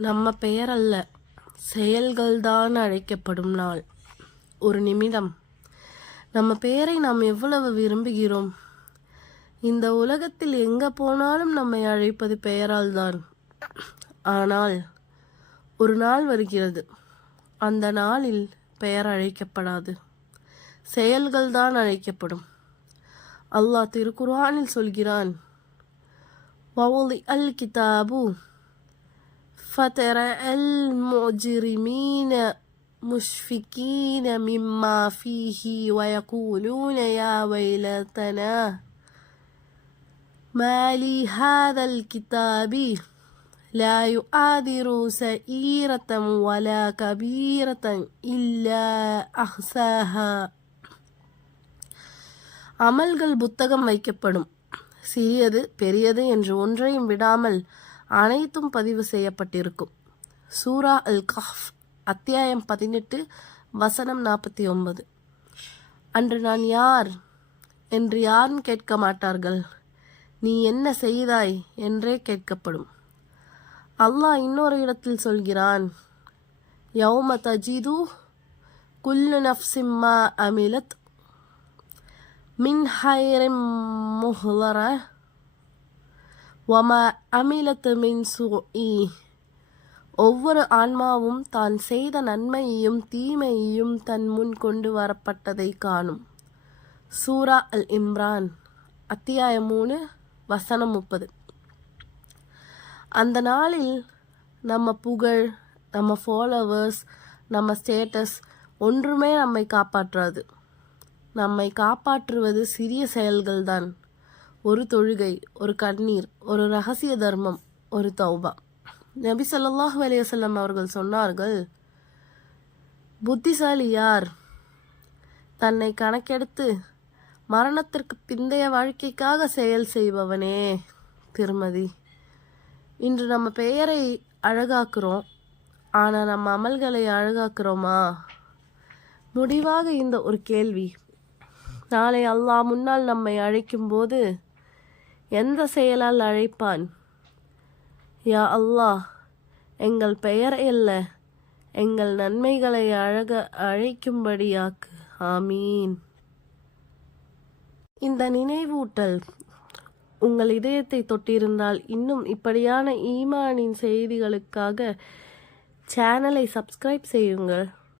நம்ம பெயர் அல்ல, செயல்கள்தான் அழைக்கப்படும் நாள். ஒரு நிமிடம். நம்ம பெயரை நாம் எவ்வளவு விரும்புகிறோம்? இந்த உலகத்தில் எங்கே போனாலும் நம்மை அழைப்பது பெயரால் தான். ஆனால் ஒரு நாள் வருகிறது, அந்த நாளில் பெயர் அழைக்கப்படாது, செயல்கள்தான் அழைக்கப்படும். அல்லாஹ் திருக்குர்ஆனில் சொல்கிறான், வவுலி அல் கிதாபு فترى المجرمين مشفقين مما فيه ويقولون يا ويلتنا ما لي هذا الكتاب لا يغادر صغيرة ولا كبيرة إلا أحصاها. அமல்கள் புத்தகம் வைக்கப்படும். சிறியது பெரியது என்று ஒன்றையும் விடாமல் அனைத்தும் பதிவு செய்யப்பட்டிருக்கும். சூரா அல் கஹ்ஃப் அத்தியாயம் 18 வசனம் 49. அன்று நான் யார் என்று யாரும் கேட்க மாட்டார்கள், நீ என்ன செய்தாய் என்றே கேட்கப்படும். அல்லாஹ் இன்னொரு இடத்தில் சொல்கிறான், யௌம தஜிது குல்லு நஃப்ஸிம் மா அமிலத் மின் ஹைரின் முஹ்லர வமா அமிலத்து மின் சூஇ. ஒவ்வொரு ஆன்மாவும் தான் செய்த நன்மையையும் தீமையையும் தன் முன் கொண்டு வரப்பட்டதை காணும். சூரா அல் இம்ரான் அத்தியாயம் 3 வசனம் 30. அந்த நாளில் நம்ம புகழ், நம்ம ஃபாலோவர்ஸ், நம்ம ஸ்டேட்டஸ் ஒன்றுமே நம்மை காப்பாற்றாது. நம்மை காப்பாற்றுவது சிறிய செயல்கள்தான். ஒரு தொழுகை, ஒரு கண்ணீர், ஒரு ரகசிய தர்மம், ஒரு தௌபா. நபி ஸல்லல்லாஹு அலைஹி வஸல்லம் அவர்கள் சொன்னார்கள், புத்திசாலி யார்? தன்னை கணக்கெடுத்து மரணத்திற்கு பிந்தைய வாழ்க்கைக்காக செயல் செய்பவனே. திருமதி. இன்று நம்ம பெயரை அழகாக்குறோம், ஆனால் நம்ம அமல்களை அழகாக்குறோமா? முடிவாக இந்த ஒரு கேள்வி, நாளை அல்லாஹ் முன்னால் நம்மை அழைக்கும் போது எந்த செயலால் அழைப்பான்? யா அல்லாஹ், எங்கள் பெயர் அல்ல, எங்கள் நன்மைகளை அழைக்கும்படியாக்கு. ஆமீன். இந்த நினைவூட்டல் உங்கள் இதயத்தை தொட்டிருந்தால் இன்னும் இப்படியான ஈமானின் செய்திகளுக்காக சேனலை சப்ஸ்கிரைப் செய்யுங்கள்.